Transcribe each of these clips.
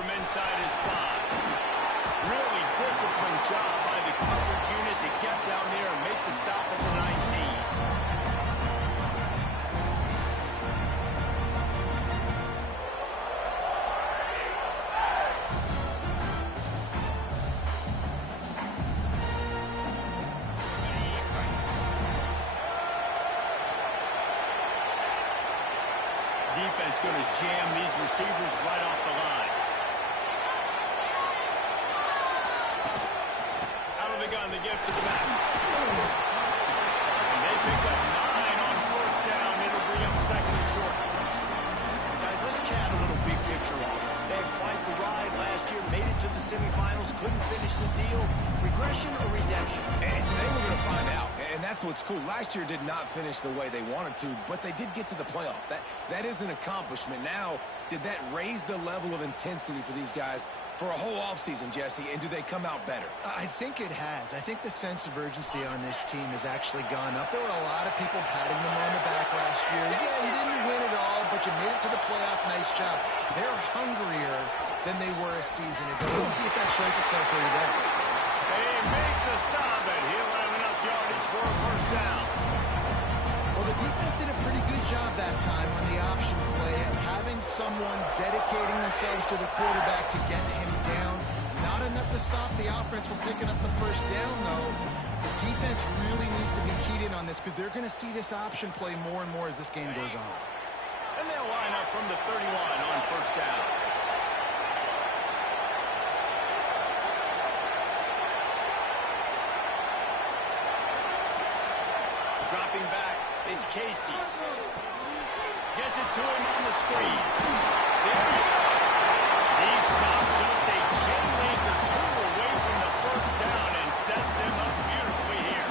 from inside his spot. Really disciplined job by the coverage unit to get down there and make the stop of the 19. Defense going to jam these receivers right off the line. Out of the gun, the gift to the back. And they pick up 9 on first down. It'll bring up second and short. Guys, let's chat a little big picture on it. They had quite the ride last year, made it to the semifinals, couldn't finish the deal. Regression or redemption? And today we're going to find out. And that's what's cool. Last year did not finish the way they wanted to, but they did get to the playoff. That is an accomplishment. Now, did that raise the level of intensity for these guys for a whole offseason, Jesse? And do they come out better? I think it has. I think the sense of urgency on this team has actually gone up. There were a lot of people patting them on the back last year. Yeah, you didn't win it all, but you made it to the playoff. Nice job. They're hungrier than they were a season ago. Let's see if that shows itself here today. They make the stop, and he'll have enough yardage for a first down. Well, the defense did a pretty good job that time on the option play at having someone dedicating themselves to the quarterback to get him down. Not enough to stop the offense from picking up the first down, though. The defense really needs to be keyed in on this because they're going to see this option play more and more as this game goes on. And they'll line up from the 31 on first down. Dropping back, it's Casey. Gets it to him on the screen. There he goes. He stopped just a chain link or two away from the first down and sets them up beautifully here.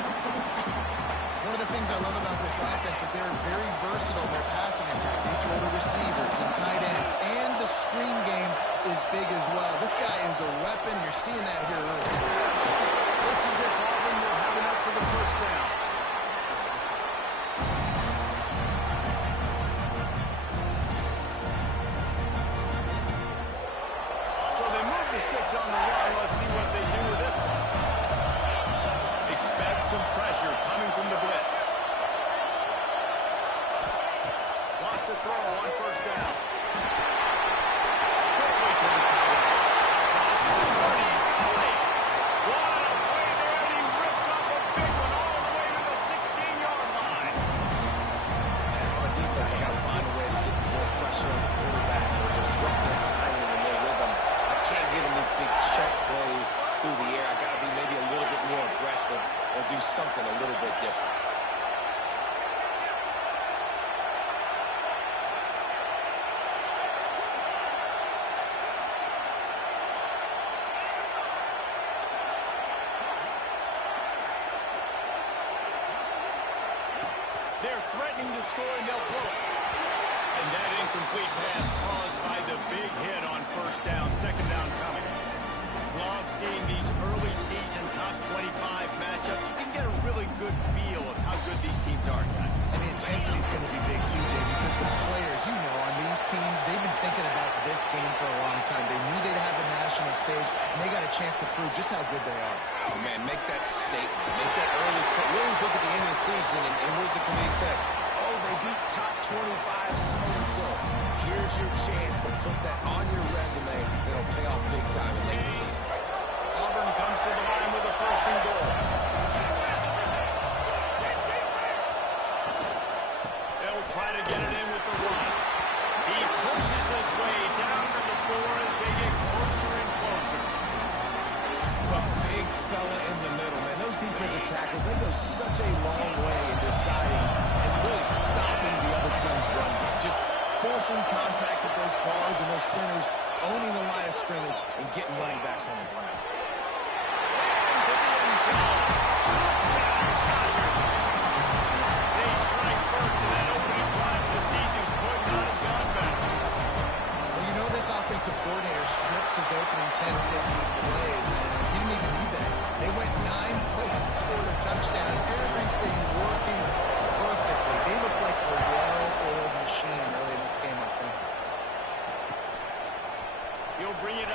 One of the things I love about this offense is they're very versatile in their passing attack. They throw to receivers and tight ends, and the screen game is big as well. This guy is a weapon. You're seeing that here early. Looks as if Auburn will have enough for the first down. Sticks on the run. Let's see what they do with this one. Expect some pressure coming from the blitz. Lost the throw on first down. Quickly to the tight end. Crosses the 30. He's got it. What a play there, and he rips up a big one all the way to the 16-yard line. And on the defense, I got to find a way to get some more pressure on the quarterback or disrupt their timing and their rhythm. Can't give him these big check plays through the air. I got to be maybe a little bit more aggressive or do something a little bit different. They're threatening to score, and they'll blow it. And that incomplete pass caused by the big hit on first down. Second down coming. Love seeing these early season top 25 matchups. You can get a really good feel of how good these teams are, guys. And the intensity is going to be big too, Jay, because the players, you know, on these teams, they've been thinking about this game for a long time. They knew they'd have the national stage, and they got a chance to prove just how good they are. Oh, man, make that statement. Make that early statement. We always look at the end of the season, and what does the committee say? Oh, they beat top 25 so-and-so. Here's your chance to put that on your resume that'll pay off big time in late the season. Auburn comes to the line with a first and goal. They'll try to get it in with the run. He pushes his way down to the 4 as they get closer and closer. A big fella in the middle, man. Those defensive tackles, they go such a long way in deciding and really stopping the other team's run game. Just forcing contact with those guards and those centers, owning the line of scrimmage, and getting running backs on the ground. Into the end zone. Touchdown, Tigers. They strike first in that opening drive of the season. Could not have gone better. Well, you know this offensive coordinator scripts his opening 10, 15 plays, and he didn't even need that. They went 9 plays and scored a touchdown. Everything working perfectly. They look like a well-oiled machine early in this game offensively. He'll bring it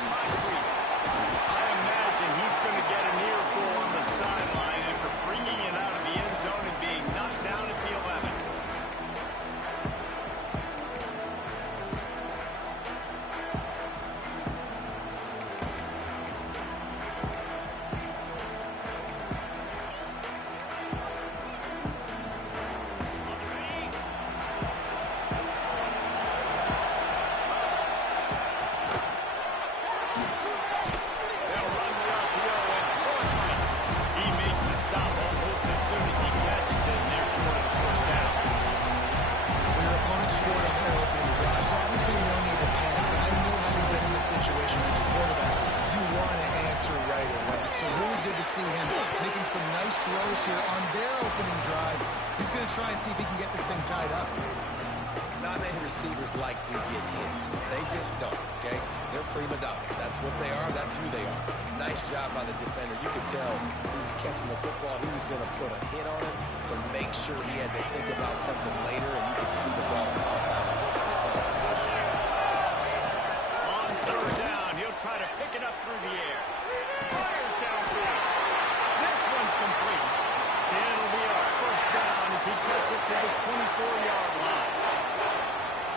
spot creep. I imagine he's going to get an earful on the sideline after bringing it out of the end zone and being knocked down at the 11. See him making some nice throws here on their opening drive. He's going to try and see if he can get this thing tied up. Not many receivers like to get hit. They just don't, okay? They're prima donnas. That's what they are. That's who they are. Nice job by the defender. You could tell he was catching the football. He was going to put a hit on him to make sure he had to think about something later, and you could see the ball pop out in front of him. On third down, he'll try to pick it up through the air. Fires downfield. This one's complete. It'll be a first down as he gets it to the 24-yard line.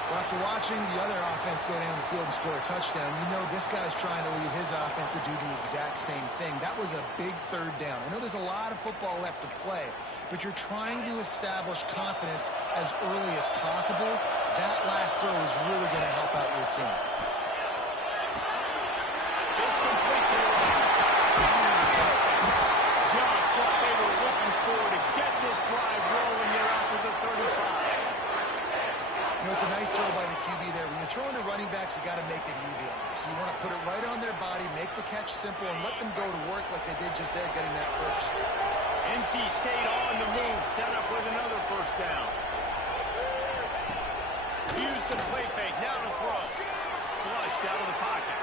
Well, after watching the other offense go down the field and score a touchdown, you know this guy's trying to lead his offense to do the exact same thing. That was a big third down. I know there's a lot of football left to play, but you're trying to establish confidence as early as possible. That last throw is really going to help out your team. It's complete to the right. Just what they were looking for to get this drive rolling there after the 35. You know, it's a nice throw by the QB there. When you're throwing to running backs, you got to make it easy on them. So you want to put it right on their body, make the catch simple, and let them go to work like they did just there getting that first. NC State on the move, set up with another first down. Houston play fake, now to throw. Flushed out of the pocket.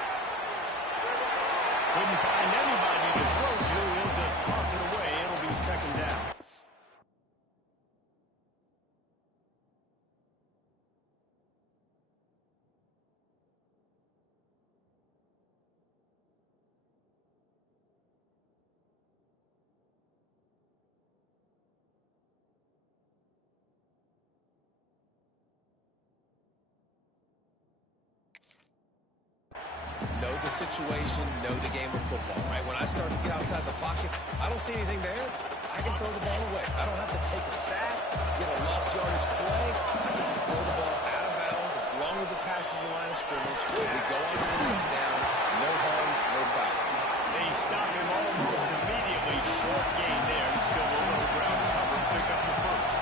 Couldn't find anybody to throw to. He'll just toss it away. It'll be second down. Know the situation, know the game of football, right? When I start to get outside the pocket, I don't see anything there. I can throw the ball away. I don't have to take a sack, get a lost yardage play. I can just throw the ball out of bounds as long as it passes the line of scrimmage. We go on to the next down. No harm, no foul. They stop him almost immediately. Short gain there. And still a little ground to cover. Pick up the first.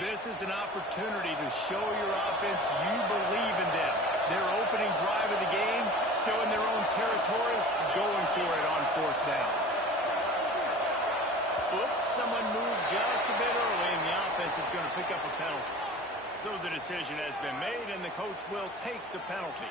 This is an opportunity to show your offense you believe in them. Their opening drive of the game, still in their own territory, going for it on fourth down. Oops, someone moved just a bit early, and the offense is going to pick up a penalty. So the decision has been made, and the coach will take the penalty.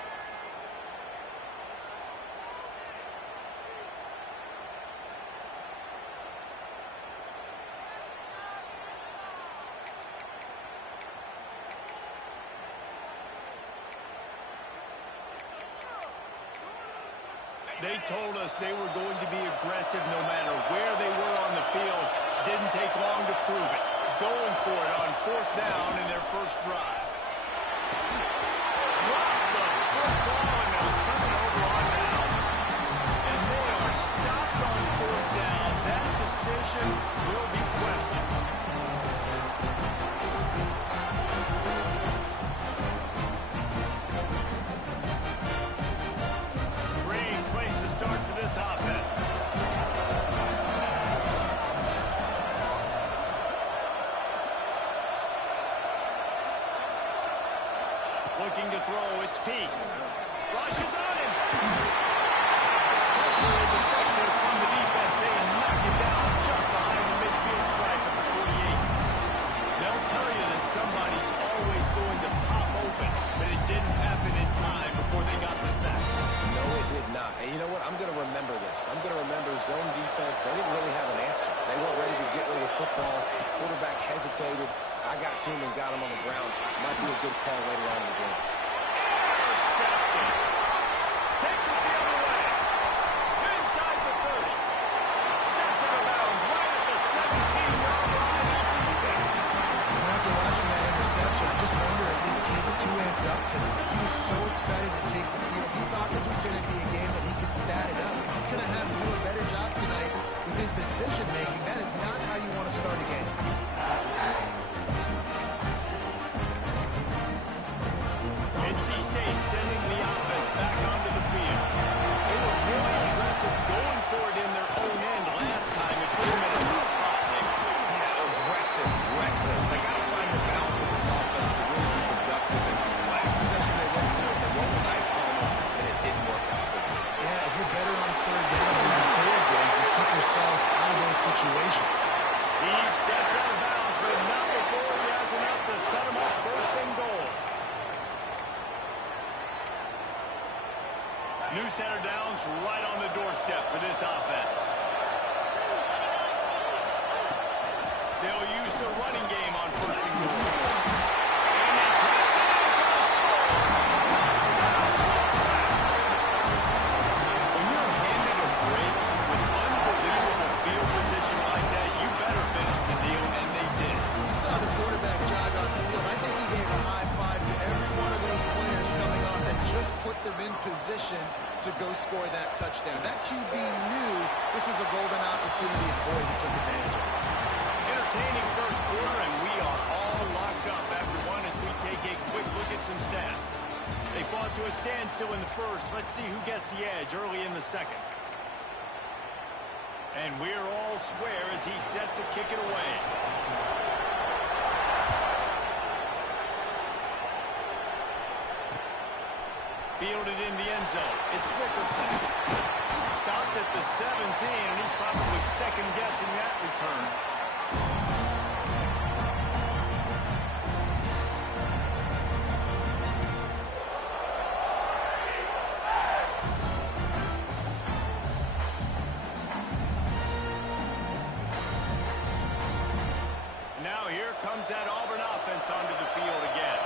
They told us they were going to be aggressive no matter where they were on the field. Didn't take long to prove it. Going for it on fourth down in their first drive. Drop the football and they'll turn it over on downs. And they are stopped on fourth down. That decision will be questioned. piece. Rushes on him. Pressure is effective from the defense. They knock him down just behind the midfield stripe at the 48. They'll tell you that somebody's always going to pop open, but it didn't happen in time before they got the sack. No, it did not. And you know what? I'm going to remember this. I'm going to remember zone defense. They didn't really have an answer. They weren't ready to get rid of the football. Quarterback hesitated. I got to him and got him on the ground. Might be a good call later on in the game. Intercepted. Takes it the other way. Inside the 30. Steps out of bounds right at the 17-yard line after the pick. After watching that interception, I just wonder if this kid's too amped up tonight. He was so excited to take the field. He thought this was going to be a game that he could stat it up. He's going to have to do a better job tonight with his decision-making. That is not how you want to start a game. NC State sending the offense back onto the field. They were really aggressive going for it in their own end last time. It put them in a tough spot, Nick. Yeah, aggressive, reckless. They got to find the balance with this offense to really be productive. And last possession they went for it, they rolled a nice ball, and it didn't work out for them. Yeah, if you're better on third down than fourth down, you keep yourself out of those situations. He steps out of bounds, but not before he has enough to set him up first and goal. New center downs right on the doorstep for this offense. They'll use the running game on first and goal. And they catch it in for a score. Touchdown, Wolfpack. When you're handed a break with unbelievable field position like that, you better finish the deal, and they did. You saw the quarterback jog on the field. I think he gave a high five to every one of those players coming off that just put them in position to go score that touchdown. That QB knew this was a golden opportunity, and boy, he took advantage of it. Entertaining first quarter, and we are all locked up after one as we take a quick look at some stats. They fought to a standstill in the first. Let's see who gets the edge early in the second. And we're all square as he's set to kick it away. Fielded in the end zone. It's Wickerson. Stopped at the 17, and he's probably second-guessing that return. Now here comes that Auburn offense onto the field again.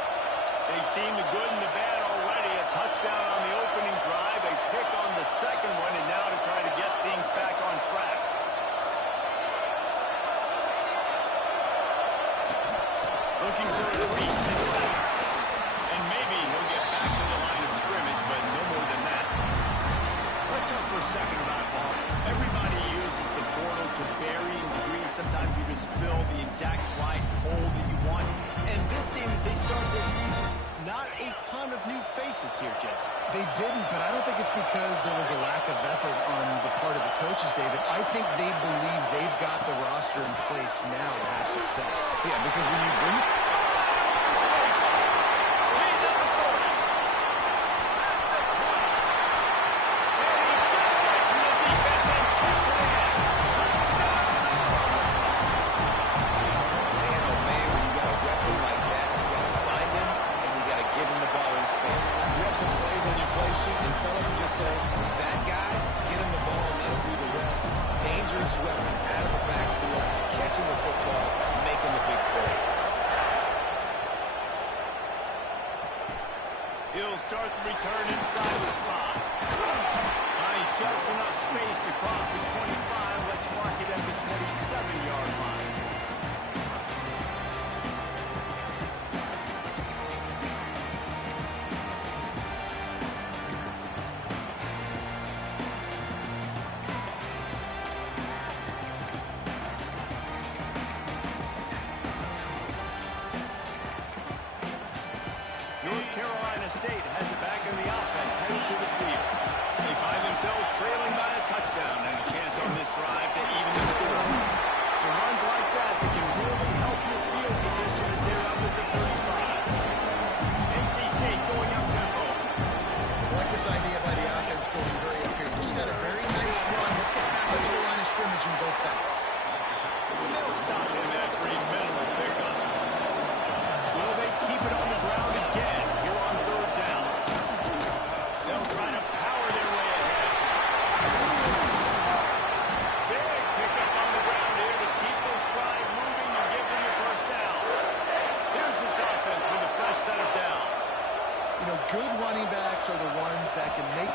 They've seen the good and the bad already. A touchdown on the opening drive, a pick on the second one, and now to try to get things back on track. Looking for a 3-6 pass. And maybe he'll get back to the line of scrimmage, but no more than that. Let's talk for a second about Auburn. Everybody uses the portal to varying degrees. Sometimes you just fill the exact right hole that you want. And this team, as they start this season, not a ton of new faces here, Jesse. They didn't, but I don't think it's because there was a lack of effort on the part of the coaches, David. I think they believe they've got the roster in place now to have success. Yeah, because when you bring... weapon out of the backfield, catching the football, making the big play. He'll start the return inside the spot. Finds just enough space to cross the 25. Let's mark it at the 27-yard line. State has it back in the offense, headed to the field. They find themselves trailing by a touchdown, and a chance on this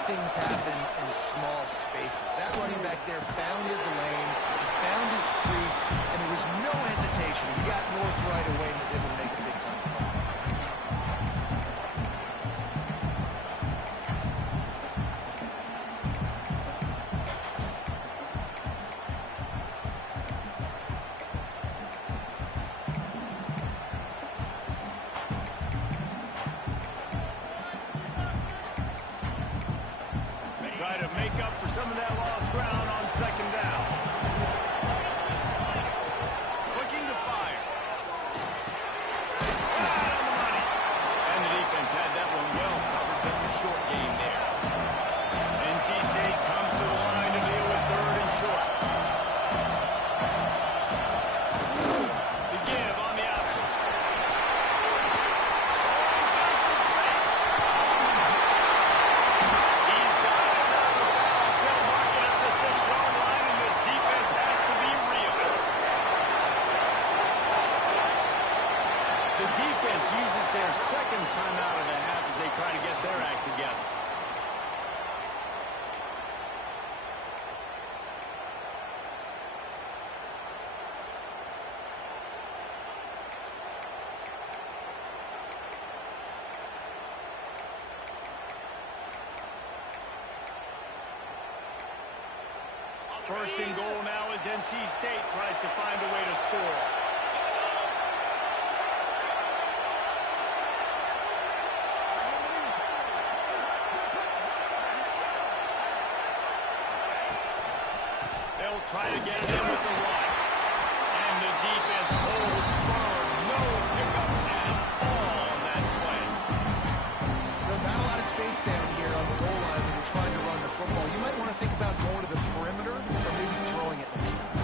things happen in small spaces. That running back there found his lane, he found his crease, and there was no hesitation. He got north right away and was able to make a big-time play. Try to make up for some of that lost ground on second down. Looking to fire. Right on the money. And the defense had that one well covered. Just a short gain there. NC State comes to the line to deal with third and short. The give on the option. Defense uses their second timeout and a half as they try to get their act together. First and goal now as NC State tries to find a way to score. They'll try to get it in with the run. And the defense holds firm. No pickup at all on that play. There's not a lot of space down here on the goal line when you're trying to run the football. You might want to think about going to the perimeter or maybe throwing it next time.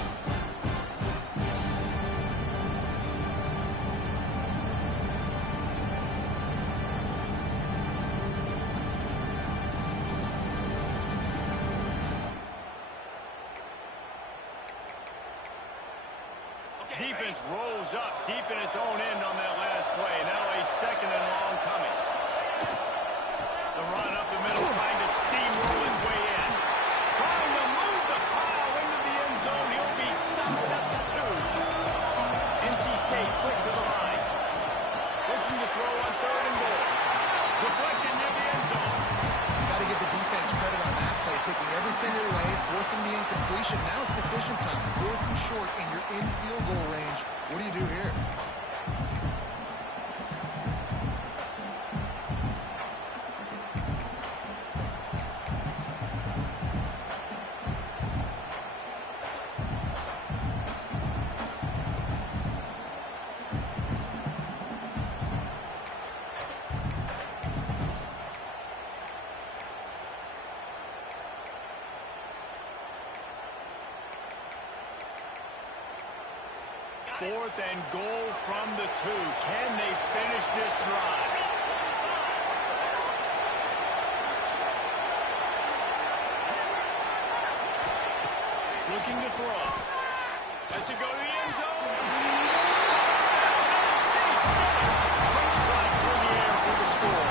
Defense rolls up deep in its own end on that last play. Now a second and long coming. The run up the middle, trying to steamroll his way in. Trying to move the pile into the end zone. He'll be stopped at the 2. NC State quick to the line. Looking to throw on third and goal. Deflected near the end zone. Got to give the defense credit on that play, taking everything away, forcing the incompletion. Now it's decision time. Fourth and short, and you're in field goal range. What do you do here? Fourth and goal from the 2. Can they finish this drive? Looking to throw. Lets it go to the end zone. Touchdown, NC State. Quick strike through the air for the score.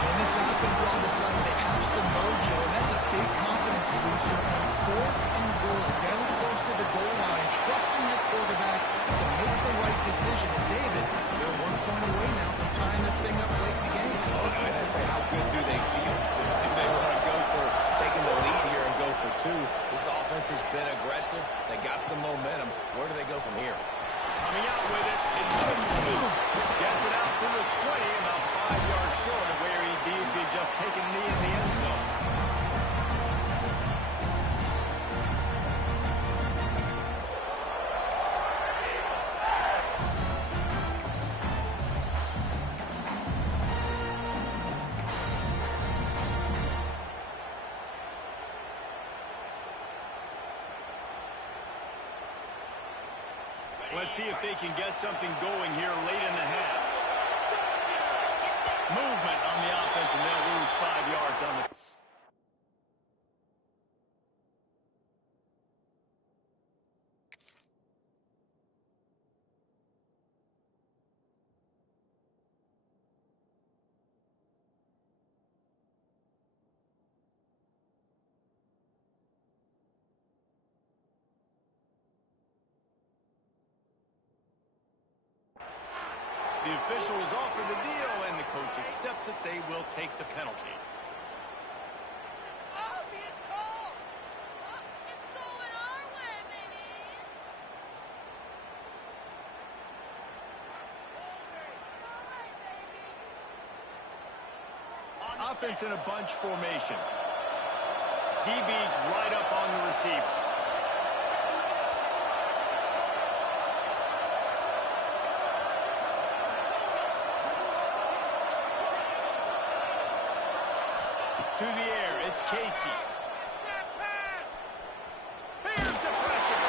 And this offense, all of a sudden, they have some mojo, and that's a big confidence booster on fourth and goal, down close to the goal line, trusting your quarterback to make the right decision. And David, they're 1 point away now from tying this thing up late in the game. Oh, and I say, how good do they feel? Do they want to go for taking the lead here and go for 2? This offense has been aggressive. They got some momentum. Where do they go from here? Coming out with it. Gets it out to the 20, about 5 yards short of where he'd be if he'd just taken a knee in the end zone. Let's see if they can get something going here late in the half. Movement on the offense, and they'll lose 5 yards on the... The official is offered the deal, and the coach accepts it. They will take the penalty. Offense in a bunch formation. DB's right up on the receivers. Through the air, it's Casey. Here's the pressure.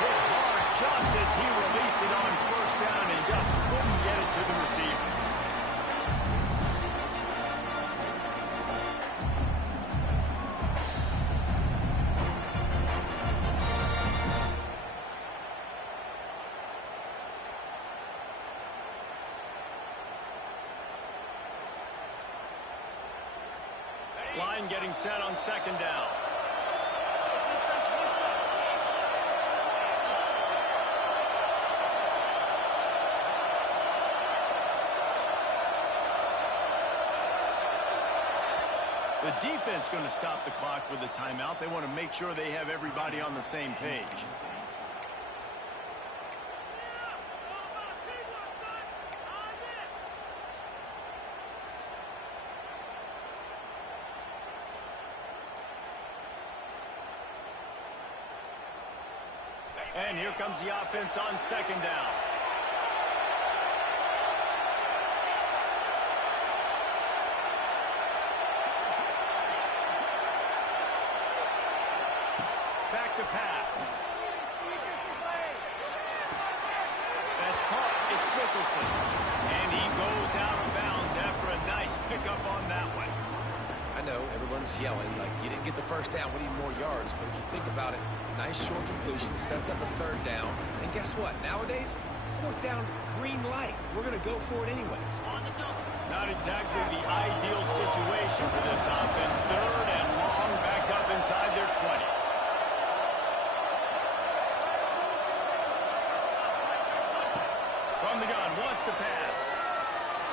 Hit hard just as he released it on first down and just couldn't get it to the receiver. Line getting set on second down. The defense going to stop the clock with a timeout. They want to make sure they have everybody on the same page. And here comes the offense on second down. Back to pass. That's caught. It's Nicholson. And he goes out of bounds after a nice pickup on that one. I know everyone's yelling like you didn't get the first down, we need more yards, but if you think about it, nice short completion sets up a third down, and guess what? Nowadays, fourth down, green light. We're going to go for it anyways. Not exactly the ideal situation for this offense. Third and long, back up inside their 20. From the gun, wants to pass.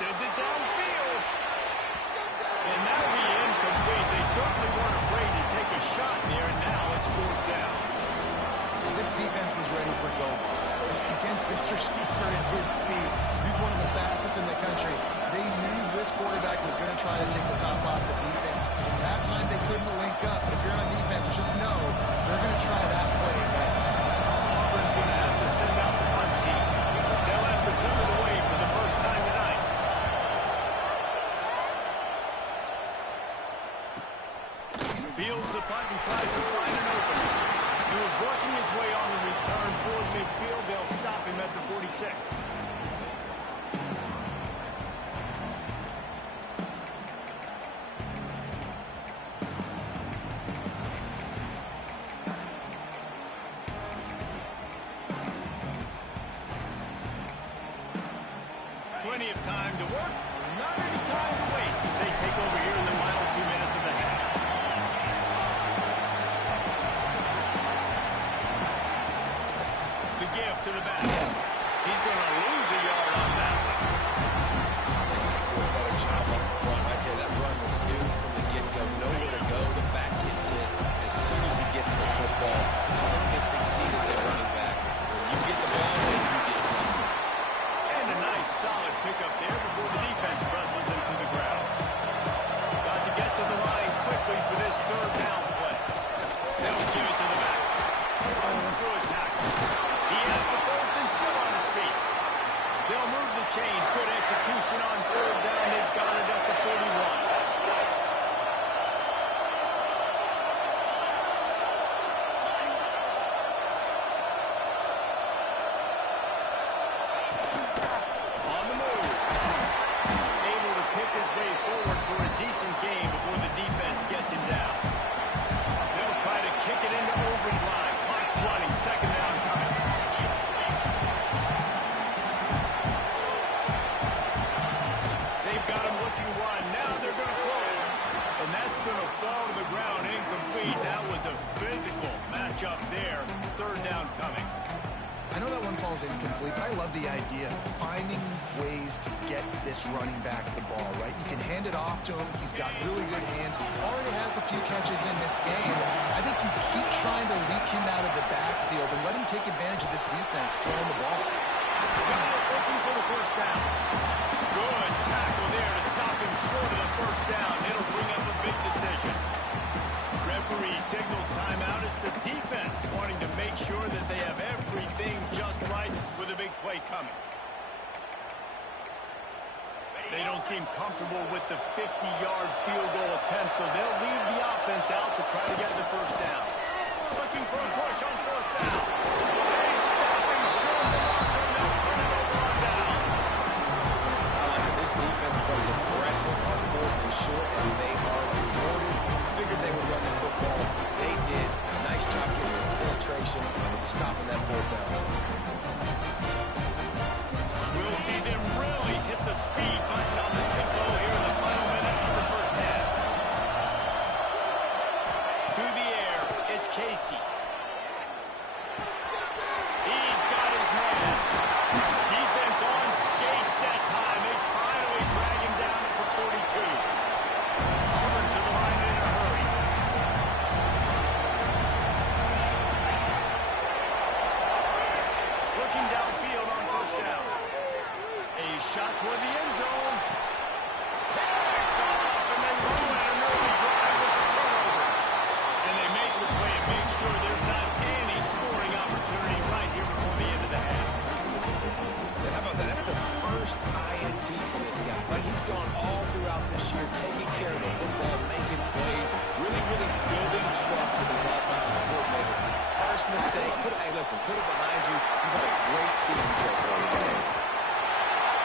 Sends it downfield. And that'll be incomplete. They certainly weren't afraid to take a shot there, and now it's fourth down. This defense was ready for goals. Against this receiver at his speed. He's one of the fastest in the country. They knew this quarterback was going to try to take the top off the defense. That time they couldn't link up. But if you're on defense, just know they're going to try that play again. Auburn's going to have to send out the punt team. They'll have to put it away for the first time tonight. Fields the punt and tries to find an opening. He was working his way on the return toward midfield. They'll stop him at the 46. Plenty of time to work, not any time to waste as they take over here in the final 2 minutes of the half. The give to the back. He's going to lose a yard on that one. He's doing a better job up front right there. That run was due from the get-go. Nowhere to go. The back gets in. As soon as he gets the football, hard to succeed as a running back. When you get the ball, then you get comfortable. And a nice solid pickup there before the defense wrestles him to the ground. Got to get to the line quickly for this third down play. They'll give it to the back. Runs through a tackle. He has the first and still on his feet. They'll move the chains. Good execution on third down. They've got it at the 41. was incomplete, but I love the idea of finding ways to get this running back the ball, right? You can hand it off to him. He's got really good hands. Already has a few catches in this game. I think you keep trying to leak him out of the backfield and let him take advantage of this defense throwing the ball. Looking for the first down. Good tackle there to stop him short of the first down. It'll bring up a big decision. Referee signals timeout as the defense wanting to make sure that they have everything just right with a big play coming. They don't seem comfortable with the 50-yard field goal attempt, so they'll leave the offense out to try to get the first down. Looking for a push on fourth down. He's stopping short of the marker, and they'll turn it over on down. I like that this defense plays aggressive on fourth and short, and they are rewarded. Figured they would run the football. They did. Nice job getting some penetration and stopping that fourth down. We'll see them really hit the speed button on the tempo here in the final minute of the first half. To the air, it's Casey. He's got his man. Defense on skates that time. They finally drag him down to the 42. Auburn to the line in a hurry. Looking downfield on first down. A shot toward the end zone. Picked off, and they ruin an early drive with the turnover. And they make the play and make sure there's not any scoring opportunity right here before the end of the half. And how about that? That's the first INT for this guy. Like, he's gone all throughout this year, taking care of the football, making plays, really building trust with his offensive coordinator. First mistake. Hey, listen, put it behind you. You've had a great season so far today.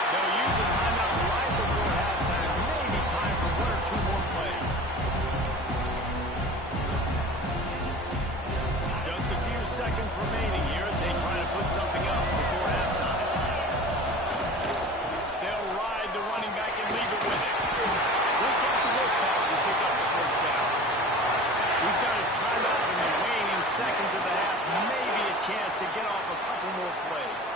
They'll use the timeout right before halftime. Maybe time for one or two more plays. Just a few seconds remaining here as they try to put something up before halftime. They'll ride the running back and leave it with it. Looks like the Wolfpack will pick up the first down. We've got a timeout in the waning seconds of the half. Maybe a chance to get off a couple more plays.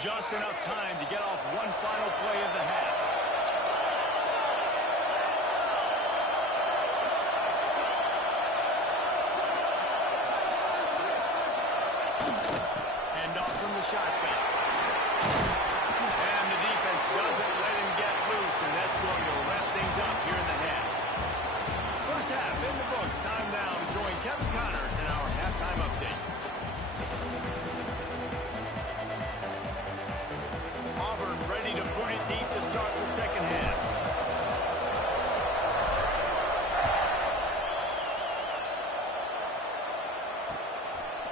Just enough time to get off one final play of the half. Hand off from the shotgun. And the defense doesn't let him get loose, and that's going to wrap things up here in the half. First half in the books. Time now to join Kevin Connors in our halftime update. Auburn ready to boot it deep to start the second half.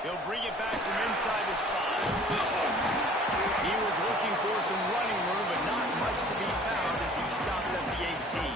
He'll bring it back from inside the spot. He was looking for some running room, but not much to be found as he stopped at the 18.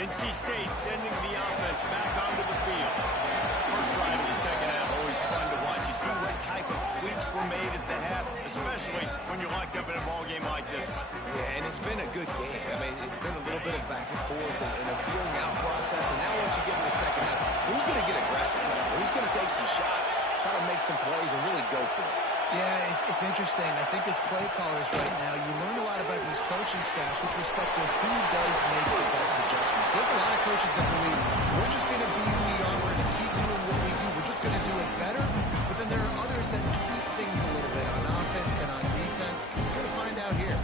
NC State sending the offense back onto the field. First drive of the second half, always fun to watch. You see what type of tweaks were made at the half, especially when you're locked up in a ball game like this one. Yeah, and it's been a good game. I mean, it's been a little bit of back and forth and a feeling out process. And now once you get in the second half, who's going to get aggressive? Who's going to take some shots, try to make some plays, and really go for it? Yeah, it's interesting. I think as play callers right now, you learn a lot about these coaching staffs with respect to who does make the best adjustments. There's a lot of coaches that believe we're just going to be who we are, we're going to keep doing what we do, we're just going to do it better. But then there are others that tweak things a little bit on offense and on defense. We're going to find out here.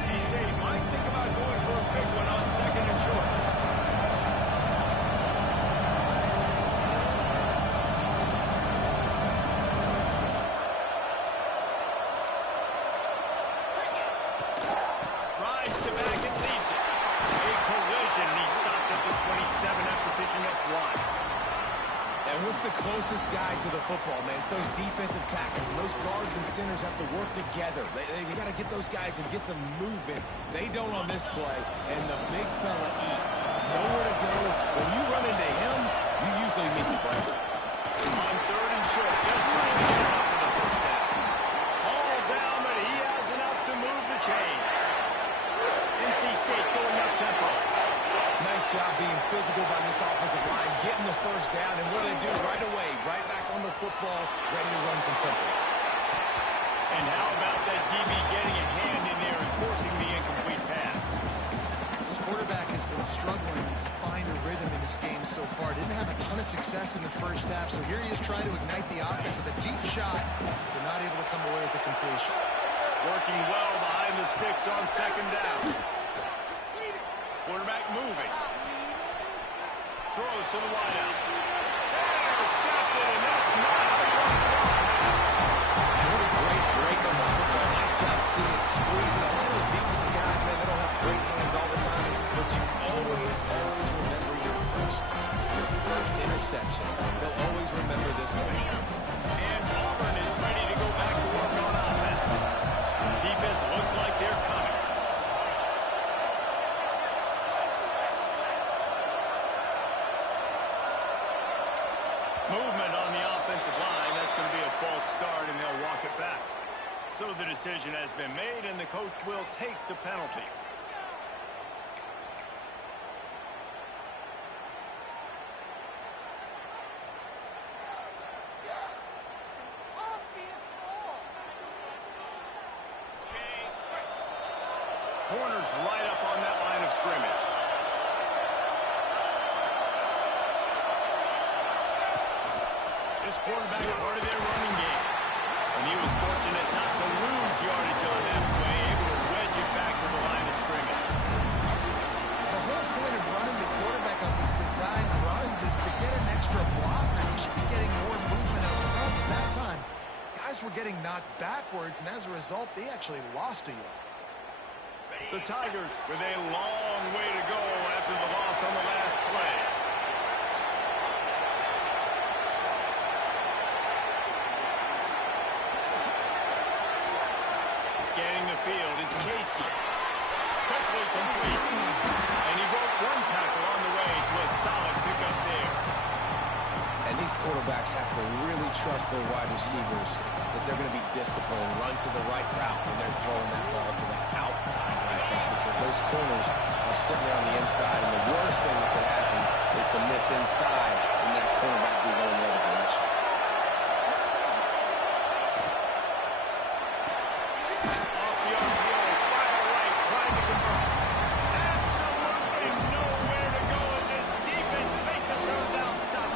NC State might think about going for a big one on second and short. Rides to back and leaves it. A closest guy to the football, man. It's those defensive tackles, and those guards and centers have to work together. They got to get those guys and get some movement. They don't on this play, and the big fella eats. Nowhere to go. When you run into him, you usually meet the break. On 3rd and short, just trying to get up for the first down. All down, but he has enough to move the chains. NC State going up tempo. Nice job being physical by this offensive line, getting the first down, and what do they do right away? Right back on the football, ready to run some tempo. And how about that DB getting a hand in there and forcing the incomplete pass? This quarterback has been struggling to find a rhythm in this game so far. Didn't have a ton of success in the first half, so here he is trying to ignite the offense with a deep shot. They're not able to come away with the completion. Working well behind the sticks on 2nd down. Quarterback moving. Throws to the wideout. Intercepted, and that's not how you want to start. What a great break on the football. Nice job seeing it, squeezing it. One of those defensive guys, man, they don't have great hands all the time, but you always remember your first interception. They'll always remember this one. And Auburn is ready to go back to work on offense. Defense looks like they're coming. Movement on the offensive line. That's going to be a false start, and they'll walk it back. So the decision has been made, and the coach will take the penalty. Corners right up on that line of scrimmage. This quarterback part of their running game. And he was fortunate not to lose yardage on that play, able to wedge it back to the line of scrimmage. The whole point of running the quarterback on these design runs is to get an extra blocker. You should be getting more movement out front. At that time, guys were getting knocked backwards, and as a result, they actually lost a yard. The Tigers with a long way to go after the loss on the last play. Scanning the field, it's Casey. Quickly complete. And he broke one tackle on the way to a solid pickup there. And these quarterbacks have to really trust their wide receivers that they're going to be disciplined, run to the right route when they're throwing that ball to the outside right there, because those corners are sitting there on the inside, and the worst thing that could happen is to miss inside and that cornerback be going the other direction. Off the RPO, fire right, trying to convert. Absolutely nowhere to go as this defense makes a 3rd down stop.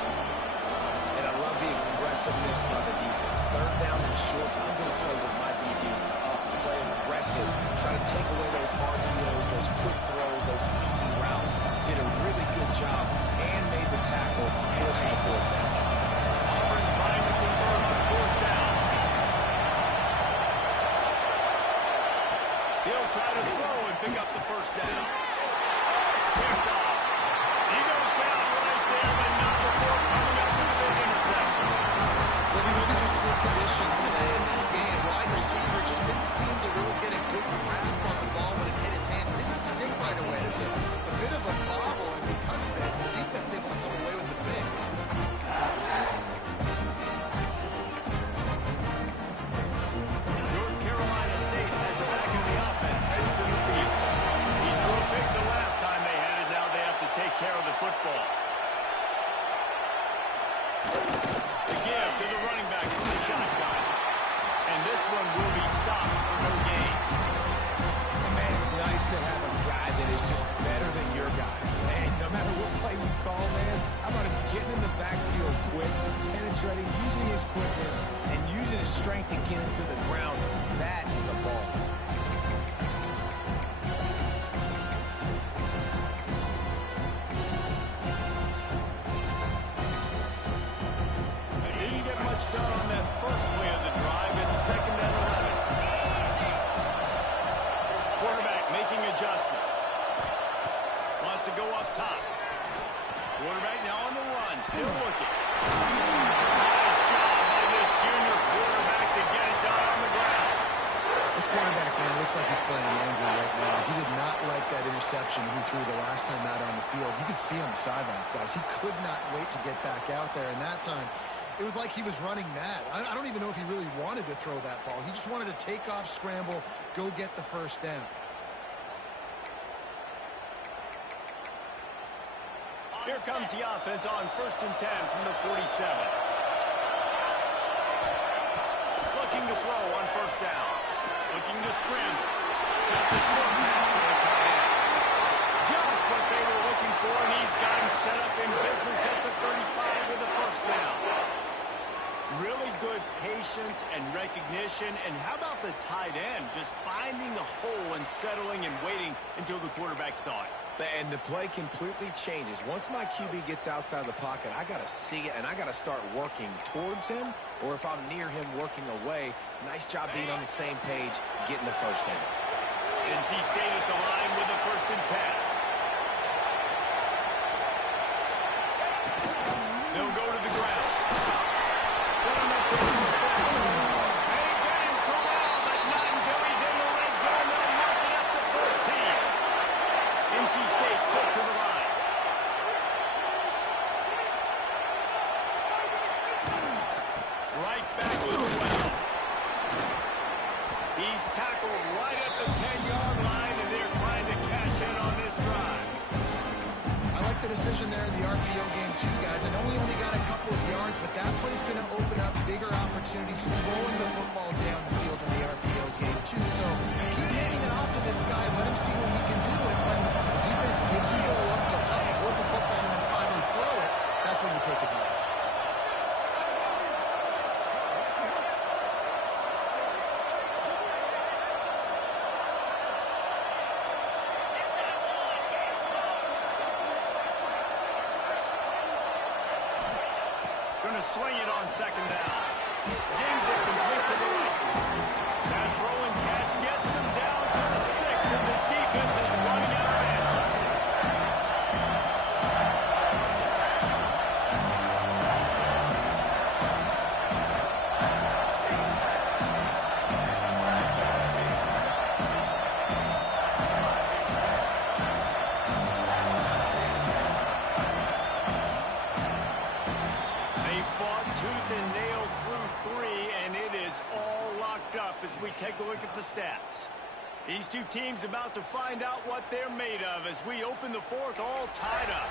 And I love the aggressiveness by the defense. 3rd down and short, I'm going to play with my DBs up, play aggressive, try to take away those RPOs, those quick throws, those easy routes. Did a really good job and made the tackle, forcing the 4th down. Auburn trying to convert on 4th down. He'll try to throw and pick up the 1st down. It's picked off. He goes down right there, but not before coming up with a big interception. Well, we know these are slow conditions today in this game. Wide receiver just didn't seem to really get a good grasp on the ball when it hit his hands. Didn't stick right away. There's a bit of a bobble, and because of it, the defense able to come away with the pick. North Carolina State has it back in the offense, headed to the field. He threw a pick the last time they had it. Now they have to take care of the football. The give to the running back from the shotgun. And this one will be stopped for no gain. And man, it's nice to have a guy that is just better than your guys. And no matter what play you call, man, how about him getting in the backfield quick, penetrating, using his quickness, and using his strength to get into the ground. That is a ball. Didn't get much done on that first play of the drive. It's 2nd and 11. Quarterback making adjustments. Wants to go up top. Quarterback now on the run, still looking. playing angry right now. He did not like that interception he threw the last time out on the field. You could see on the sidelines, guys. He could not wait to get back out there, and that time it was like he was running mad. I don't even know if he really wanted to throw that ball. He just wanted to take off, scramble, go get the first down. Here comes the offense on 1st and 10 from the 47. Looking to throw on 1st down. Looking to scramble. Just a short pass to the tight end. Just what they were looking for, and he's got him set up in business at the 35 with a 1st down. Really good patience and recognition. And how about the tight end just finding the hole and settling and waiting until the quarterback saw it? And the play completely changes. Once my QB gets outside of the pocket, I got to see it, and I got to start working towards him, or if I'm near him, working away. Nice job being on the same page, getting the 1st down. NC State at the line with the 1st and 10. They'll go to the ground. Put him up to the 1st down. They get him corralled, but not until he's in the red zone. They'll mark it up to 14. NC State put to the line. Right back to the well. He's tackled right at the 10-yard line, and they're trying to cash in on this drive. I like the decision there in the RPO game too, guys. I know we only got a couple of yards, but that play's going to open up bigger opportunities throwing the football down the field in the RPO game too. So keep handing it off to this guy. Let him see what he can do. And when the defense gives you the look to hold the football and then finally throw it, that's when you take advantage. Going to swing it on 2nd down. Zings it complete to the right. That throw and catch gets them down to the 6, and the defense is running out of answers. Tooth and nail through 3, and it is all locked up as we take a look at the stats. These two teams about to find out what they're made of as we open the 4th all tied up.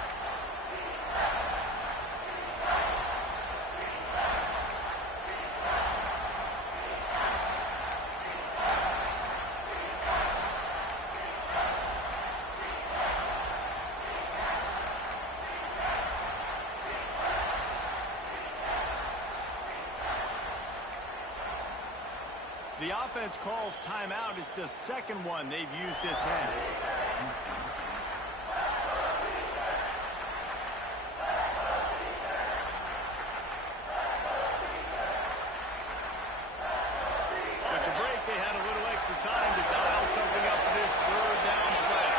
The offense calls timeout. It's the 2nd one they've used this half. With the break, they had a little extra time to dial something up for this 3rd down play.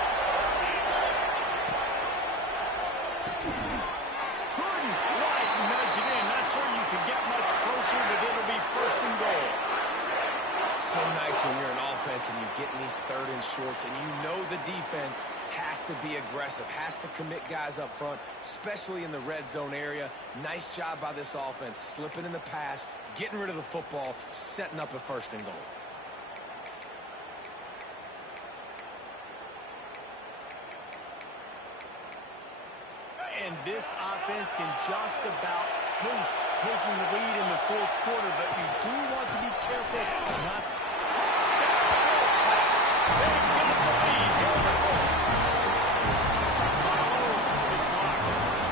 Couldn't quite nudge it in. Not sure you could get much closer, but it'll be 1st and goal. So nice when you're an offense and you get in these 3rd and shorts, and you know the defense has to be aggressive, has to commit guys up front, especially in the red zone area. Nice job by this offense, slipping in the pass, getting rid of the football, setting up a 1st and goal. And this offense can just about taste taking the lead in the 4th quarter, but you do want to be careful not. They've got the lead here in the 4th.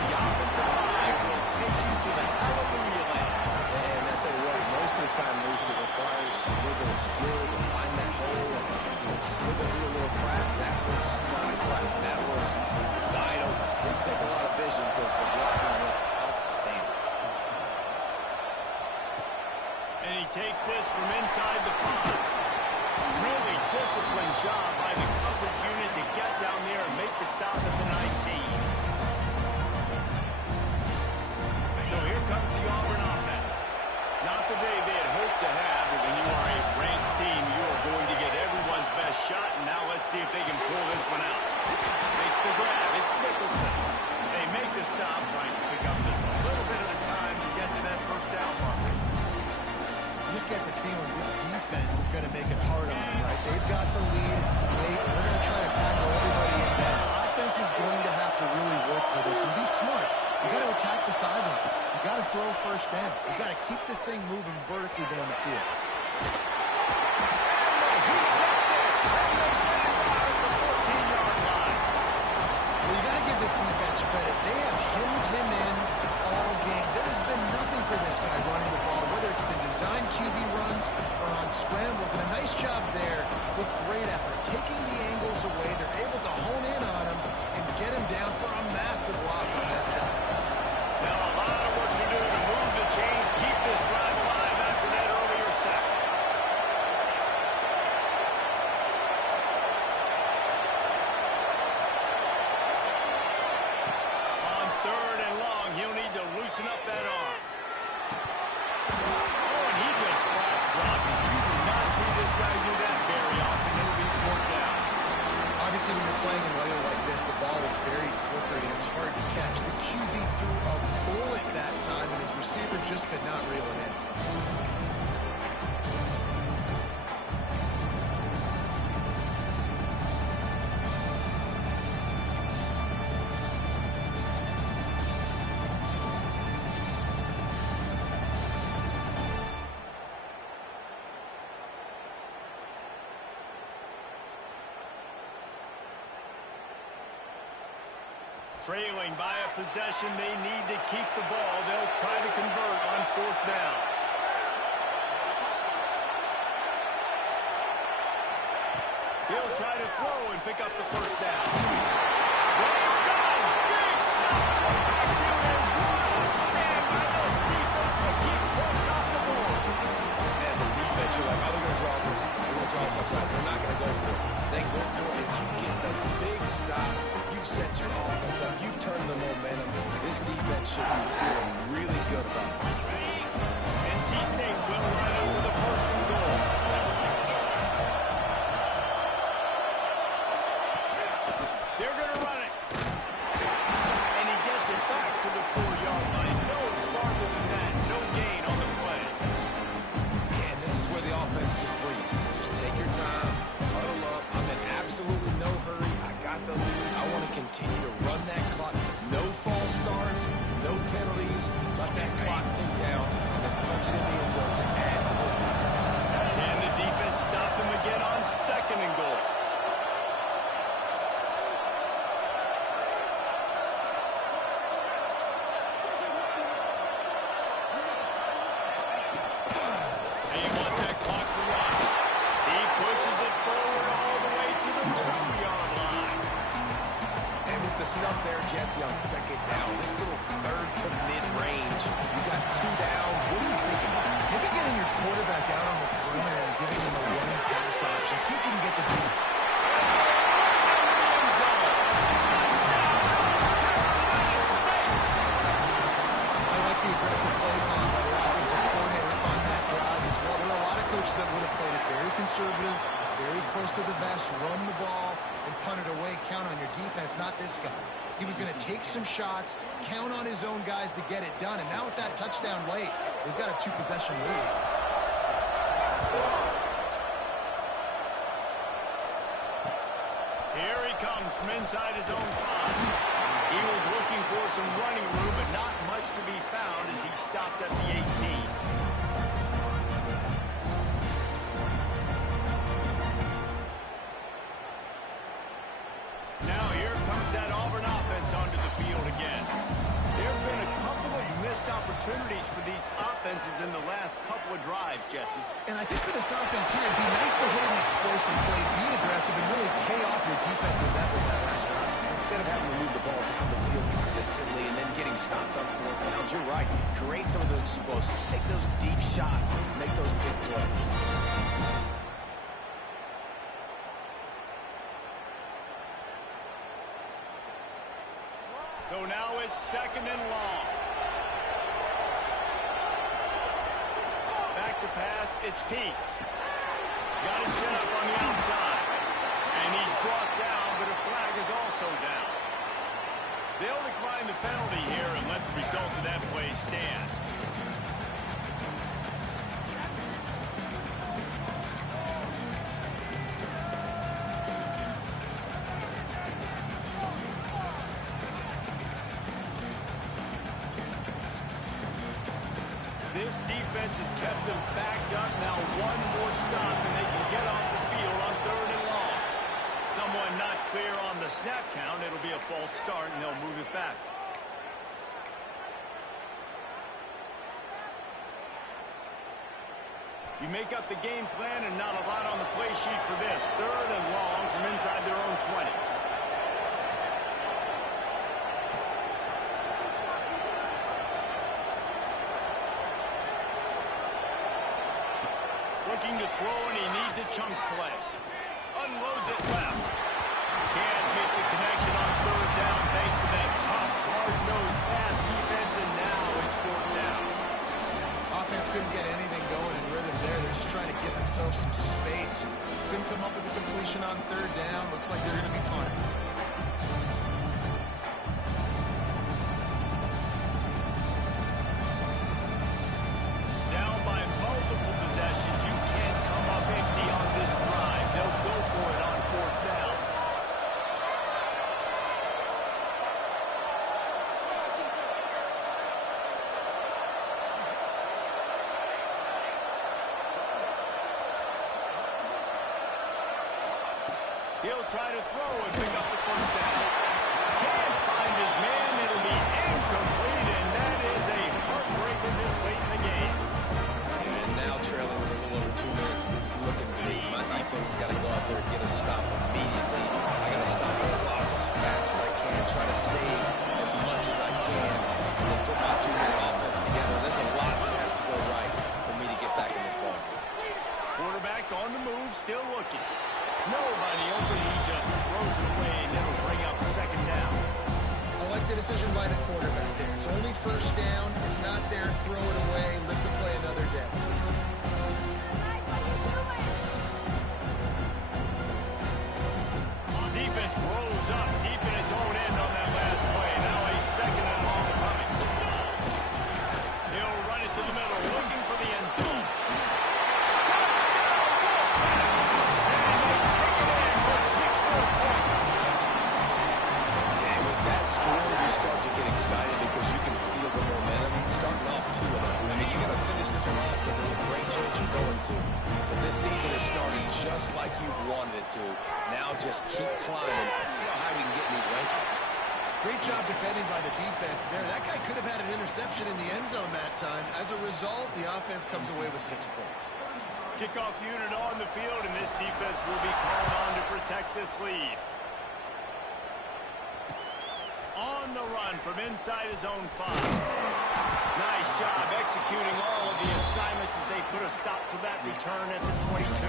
The offensive line will take you to the hallelujah land. And I tell you what, most of the time, Reese, it requires a little bit of skill to find that hole and slip it through a little crack. That was not a crack. That was wide open. Didn't take a lot of vision because the blocking was outstanding. And he takes this from inside the 5. Really disciplined job by the coverage unit to get down there and make the stop at the 19. So here comes the Auburn offense. Not the day they had hoped to have, but when you are a ranked team, you are going to get everyone's best shot see if they can pull this one out. Makes the grab. It's Nicholson. They make the stop, trying to pick up just a little bit at a time to get to that first down marker. You just get the feeling this defense is going to make it hard on them, right? They've got the lead. It's late. They're going to try to tackle everybody in bounds. Offense is going to have to really work for this and be smart. You got to attack the sidelines. You got to throw first downs. You got to keep this thing moving vertically down the field. Well, you got to give this defense credit. They have hemmed him in all game. There has been nothing for this guy running the ball, whether it's been designed QB runs or on scrambles. And a nice job there with great effort. Taking the angles away, they're able to hone in on him and get him down for a massive loss on that side. Now a lot of work to do to move the chains, keep this drive alive after that earlier sack. On 3rd and long, he'll need to loosen up that arm. Oh, and he just flat dropped it. You do not see this guy do that very often. It'll be 4th down. Obviously, when you're playing in weather like this, the ball is very slippery and it's hard to catch. The QB threw a bullet that time, and his receiver just could not reel it in. Trailing by a possession, they need to keep the ball. They'll try to convert on 4th down. He'll try to throw and pick up the first down. There you go! Big stop in the backfield, and what a stand by this defense to keep points off the board. As a defense, you're like, oh, they're going to draw us offside. They're not going to go for it. They go for it, and you get the big stop. You've set your offense up. You've turned the momentum. This defense should be feeling really good about themselves. NC State will line up with a 1st and goal. They're going to run it. And he gets it back to the 4-yard line. No farther than that. No gain on the play. And this is where the offense just breathes. Just take your time. Huddle up. I'm in absolutely no hurry. I got the lead. I want to continue to run that clock. No false starts. No penalties. Let that clock tick down. And then punch it in the end zone to add to this lead. Can the defense stop them again on 2nd and goal? They want that clock to run. He pushes it forward all the way to the 2-yard line. And with the stuff there, Jesse, on 2nd down, this little 3rd to mid-range, you got 2 downs. What are you thinking of? Maybe getting your quarterback out on the perimeter and giving him a running pass option. See if you can get the deep. I like the aggressive play call by the offensive coordinator on that drive as well. There are a lot of coaches that would have played it very conservative, very close to the vest, run the ball, and punt it away. Count on your defense, not this guy. He was going to take some shots, count on his own guys to get it done. And now with that touchdown late, we've got a 2-possession lead. Here he comes from inside his own 5. He was looking for some running room, but not much to be found as he stopped at the 18. Now here comes that Auburn offense onto the field again. There have been a couple of missed opportunities for these offenses in the last couple of drives, Jesse. And I think for this offense here, it'd be nice to hit an explosive play, be aggressive, and really pay off your defense's effort that last round. And instead of having to move the ball down the field consistently and then getting stopped on 4th downs, you're right. Create some of those explosives. Take those deep shots. Make those big plays. So now it's 2nd and long. Back to pass, it's Peace. Got it set up on the outside. And he's brought down, but a flag is also down. They'll decline the penalty here and let the result of that play stand. This defense has kept them backed up. Now one more stop and they can get off the field on 3rd and long. Someone not clear on the snap count. It'll be a false start and they'll move it back. You make up the game plan and not a lot on the play sheet for this. 3rd and long from inside their own 20. Looking to throw, and he needs a chunk play. Unloads it left. Can't make the connection on 3rd down thanks to that tough, hard-nosed pass defense, and now it's 4th down. Offense couldn't get anything going in rhythm there. They're just trying to give themselves some space. Couldn't come up with a completion on 3rd down. Looks like they're going to be punting. He'll try to throw and pick up the 1st down. Can't find his man. It'll be incomplete, and that is a heartbreaker this late in the game. And now trailing with a little over 2 minutes. It's looking bleak. My defense has got to go out there and get a stop immediately. I got to stop the clock as fast as I can, try to save as much as I can, and then put my 2-minute offense together. There's a lot that has to go right for me to get back in this ballgame. Quarterback on the move, still looking. Nobody open, he just throws it away, and it'll bring up 2nd down. I like the decision by the quarterback there. It's only 1st down. It's not there. Throw it away. Live to play another day. Defense rolls up deep in its own end on that last play. Now a 2nd and long coming. He'll run it to the middle, looking for the end zone. Start to get excited because you can feel the momentum starting off 2-0. I mean, you got to finish this one off, but there's a great chance you're going to. But this season is starting just like you wanted it to. Now just keep climbing. See how high we can get in these rankings. Great job defending by the defense there. That guy could have had an interception in the end zone that time. As a result, the offense comes away with 6 points. Kickoff unit on the field, and this defense will be called on to protect this lead. On the run from inside his own 5. Nice job executing all of the assignments as they put a stop to that return at the 22.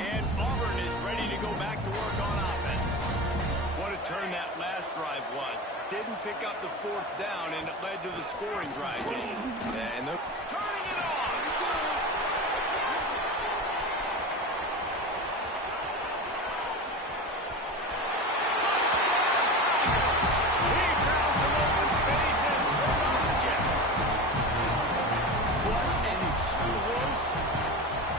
And Auburn is ready to go back to work on offense. What a turn that last drive was. Didn't pick up the 4th down, and it led to the scoring drive. Yeah, and turning it on. He found some open space and turned on the Jets. What an explosive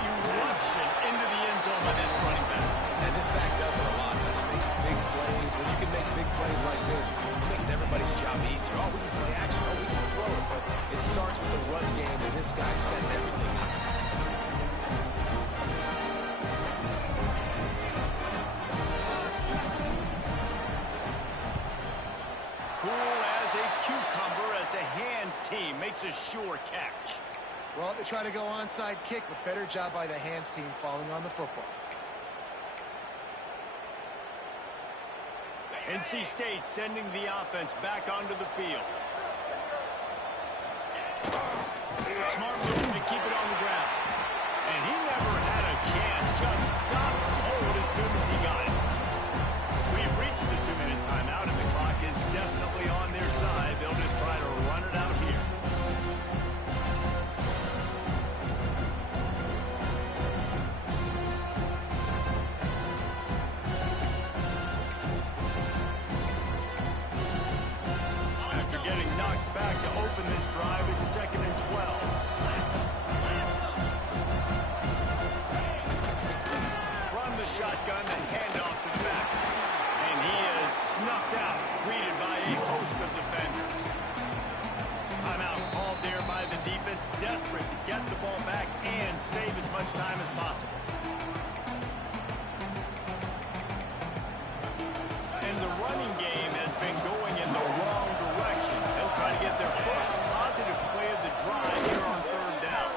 eruption into the end zone by this running back. And this back does it a lot. He makes big plays. When you can make big plays like this, it makes everybody's job easier. Oh, we can play action. Oh, we can throw it. But it starts with the run game, and this guy setting everything up. Cool as a cucumber as the hands team makes a sure catch. Well, they try to go onside kick, but better job by the hands team falling on the football. NC State sending the offense back onto the field. Smart move to keep it on the ground. And he never had a chance. Just stopped cold as soon as he got it. We've reached the 2-minute timeout, and the clock is definitely on their side. this drive. It's 2nd and 12. From the shotgun, the handoff to the back. And he is snuffed out, greeted by a host of defenders. Timeout called there by the defense, desperate to get the ball back and save as much time as possible. And the running game has been going in the wrong direction. They'll try to get their first positive play of the drive here on 3rd down.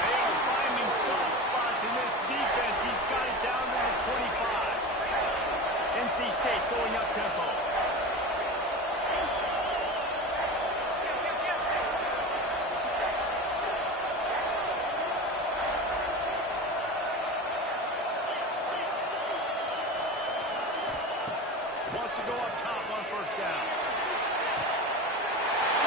They are finding soft spots in this defense. He's got it down to the 25. NC State going up tempo. Wants to go up top on 1st down.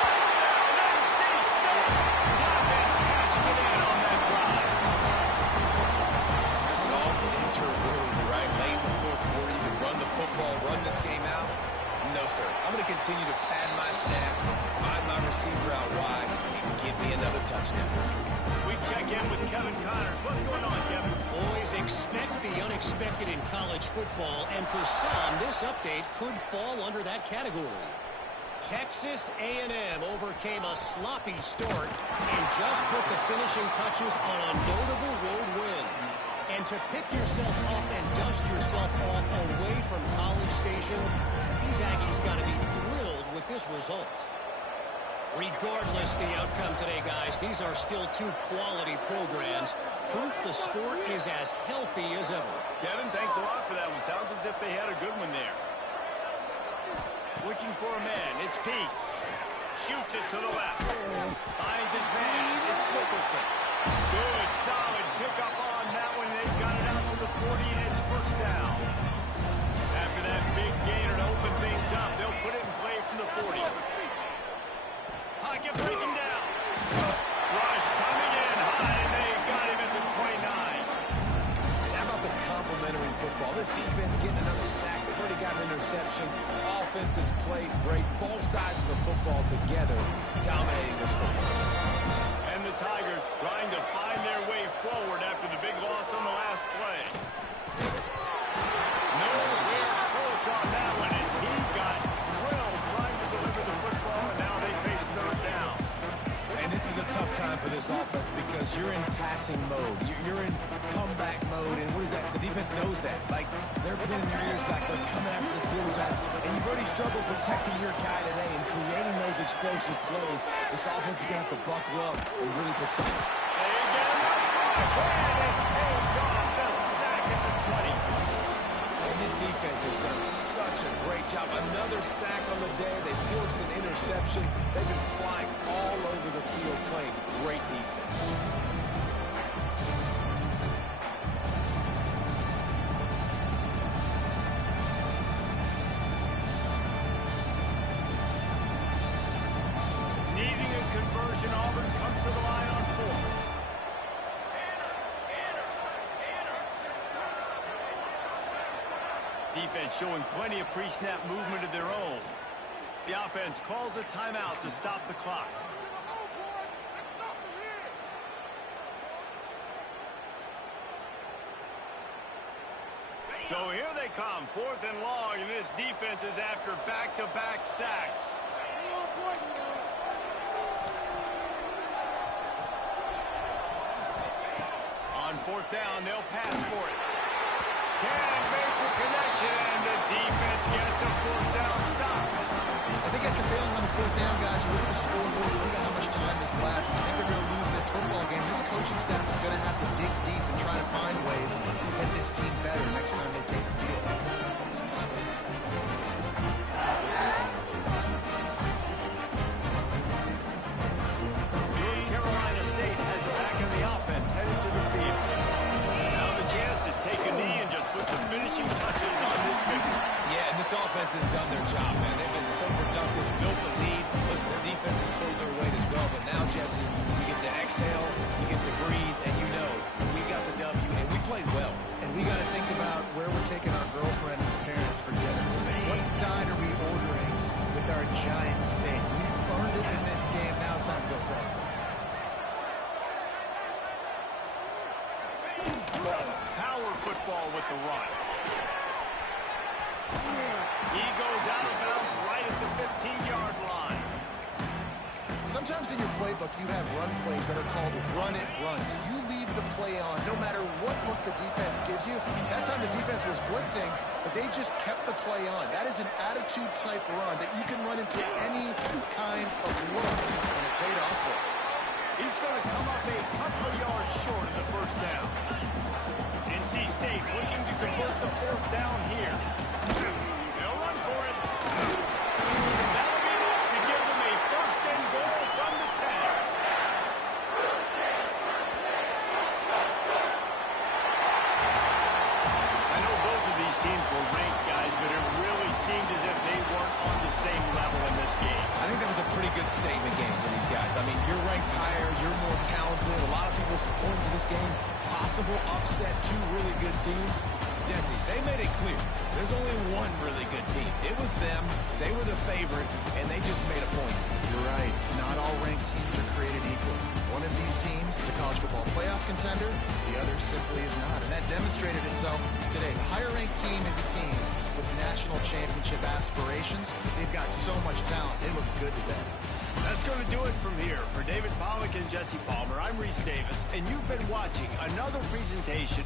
Touchdown, NC State! Defense cashing it in on that drive. Soft interlude, right? Late in the 4th quarter, you can run the football, run this game out. No, sir. I'm going to continue to pad my stats, find my receiver out wide, and give me another touchdown. We check in with Kevin Connors. What's going on, Kevin? Boys, expect the unexpected in college football, and for some, this update could fall under that category. Texas A&M overcame a sloppy start and just put the finishing touches on a notable road win. And to pick yourself up and dust yourself off away from College Station, these Aggies got to be thrilled with this result. Regardless the outcome today, guys, these are still two quality programs. Proof the sport is as healthy as ever. Kevin, thanks a lot for that one. Sounds as if they had a good one there. Looking for a man. It's Peace. Shoots it to the left. Finds his man. It's Nicholson. Good, solid pickup on that one. They've got it out to the 40, and it's 1st down. After that big gainer to open things up, they'll put it in play from the 40. Pocket breaking down. Rush coming in high, and they've got him at the 29. How about the complementary football? This defense getting another sack. They've already got an interception. Offense has played great. Both sides of the football together, dominating this football. And the Tigers trying to find their way forward after the big loss on the last play. Nowhere close on that one as he got drilled trying to deliver the football, and now they face 3rd down. And this is a tough time for this offense because you're in passing mode. You're in comeback mode, and what is that? The defense knows that. Like, they're pinning their ears back. They're coming after the quarterback, and you've already struggled protecting your guy today and creating those explosive plays. This offense is going to have to buckle up and really protect. They get him up, and it pays off the sack at the 20. And this defense has done such a great job. Another sack on the day. They forced an interception. They've been flying all over the field playing great defense. Needing a conversion, Auburn comes to the line on 4th. Defense showing plenty of pre-snap movement of their own. The offense calls a timeout to stop the clock. So here they come, 4th and long, and this defense is after back-to-back sacks. On 4th down, they'll pass for it. Can make the connection, and the defense gets a 4th down stop. I think after failing on the 4th down, guys, you look at the scoreboard, you look at how much time is left. I think they're going to lose this football game. This coaching staff is going to have to dig deep and try to find ways to get this team better next time they take the field. North Carolina State has it back in the offense, headed to the field. Now the chance to take a knee and just put the finishing touches on this victory. Yeah, and this offense has done their job, man. They've been so productive, built the lead. Listen, their defense has pulled their weight as well. But now, Jesse, you get to exhale, you get to breathe, and you know we got the W, and we played well. And we got to think about where we're taking our girlfriend and parents for dinner. What side are we ordering with with our giant state. We've earned it in this game. Now it's time to go settle. Power football with the run. He goes out of bounds right at the 15-yard line. Sometimes in your playbook, you have run plays that are called run-it runs. You leave the play on no matter what look the defense gives you. That time the defense was blitzing, but they just kept the play on. That is an attitude-type run that you can run into any kind of look, and it paid off for him. He's going to come up a couple of yards short of the first down. NC State looking to convert the fourth down here. They'll run for it. That'll be enough to give them a first and goal from the 10. I know both of these teams were ranked, guys, but it really seemed as if they weren't on the same level in this game. I think that was a pretty good statement game for these guys. I mean, you're ranked higher, you're more talented. A lot of people point to this game. Possible upset, two really good teams. Jesse, they made it clear. There's only one really good team. It was them. They were the favorite, and they just made a point. You're right. Not all ranked teams are created equal. One of these teams is a college football playoff contender. The other simply is not. And that demonstrated itself today. The higher-ranked team is a team with national championship aspirations. They've got so much talent. They look good today. That's going to do it from here. For David Pollack and Jesse Palmer, I'm Reese Davis, and you've been watching another presentation